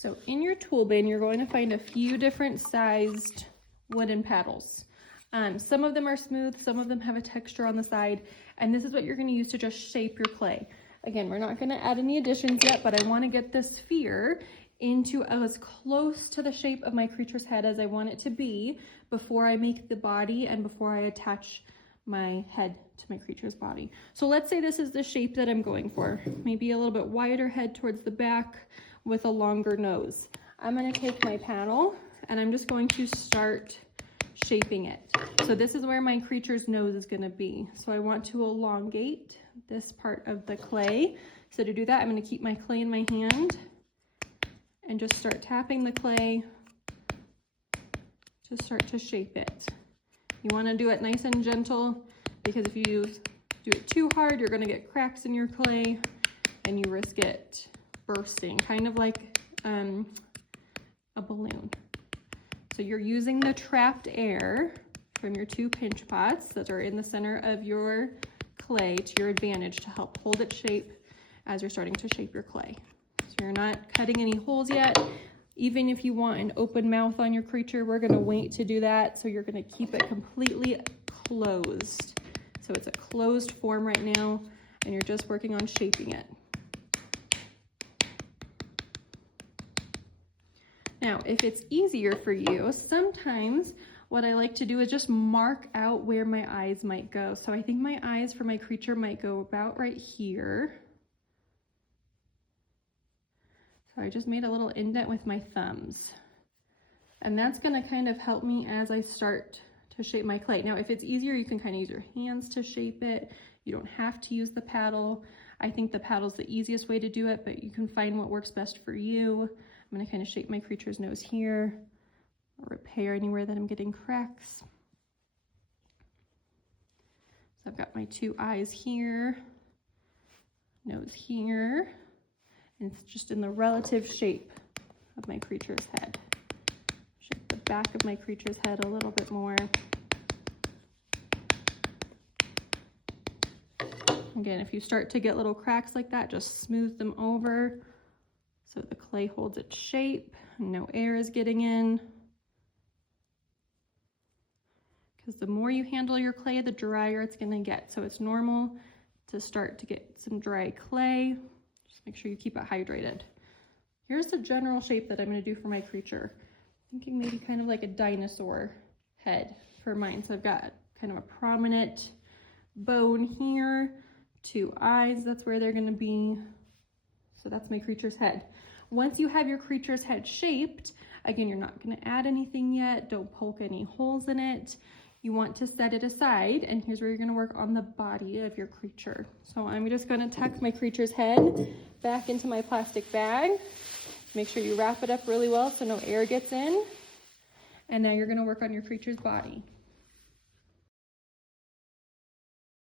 So in your tool bin, you're going to find a few different sized wooden paddles. Some of them are smooth, some of them have a texture on the side, and this is what you're going to use to just shape your clay. Again, we're not going to add any additions yet, but I want to get this sphere into as close to the shape of my creature's head as I want it to be before I make the body and before I attach my head to my creature's body. So let's say this is the shape that I'm going for. Maybe a little bit wider head towards the back with a longer nose. I'm going to take my paddle and I'm just going to start shaping it. So this is where my creature's nose is going to be. So I want to elongate this part of the clay. So to do that, I'm going to keep my clay in my hand and just start tapping the clay to start to shape it. You want to do it nice and gentle, because if you do it too hard, you're going to get cracks in your clay and you risk it bursting, kind of like a balloon. So you're using the trapped air from your two pinch pots that are in the center of your clay to your advantage to help hold its shape as you're starting to shape your clay. So you're not cutting any holes yet. Even if you want an open mouth on your creature, we're going to wait to do that. So you're going to keep it completely closed. So it's a closed form right now, and you're just working on shaping it. Now, if it's easier for you, sometimes what I like to do is just mark out where my eyes might go. So I think my eyes for my creature might go about right here. So I just made a little indent with my thumbs. And that's gonna kind of help me as I start to shape my clay. Now, if it's easier, you can kind of use your hands to shape it. You don't have to use the paddle. I think the paddle's the easiest way to do it, but you can find what works best for you. I'm going to kind of shape my creature's nose here, or repair anywhere that I'm getting cracks. So I've got my two eyes here, nose here, and it's just in the relative shape of my creature's head. Shape the back of my creature's head a little bit more. Again, if you start to get little cracks like that, just smooth them over so the clay holds its shape and no air is getting in. Because the more you handle your clay, the drier it's going to get. So it's normal to start to get some dry clay. Just make sure you keep it hydrated. Here's the general shape that I'm going to do for my creature. Thinking maybe kind of like a dinosaur head for mine. So I've got kind of a prominent bone here, two eyes, that's where they're going to be. So that's my creature's head. Once you have your creature's head shaped, again, you're not going to add anything yet. Don't poke any holes in it. You want to set it aside, and here's where you're going to work on the body of your creature. So I'm just going to tuck my creature's head back into my plastic bag. Make sure you wrap it up really well so no air gets in. And now you're going to work on your creature's body.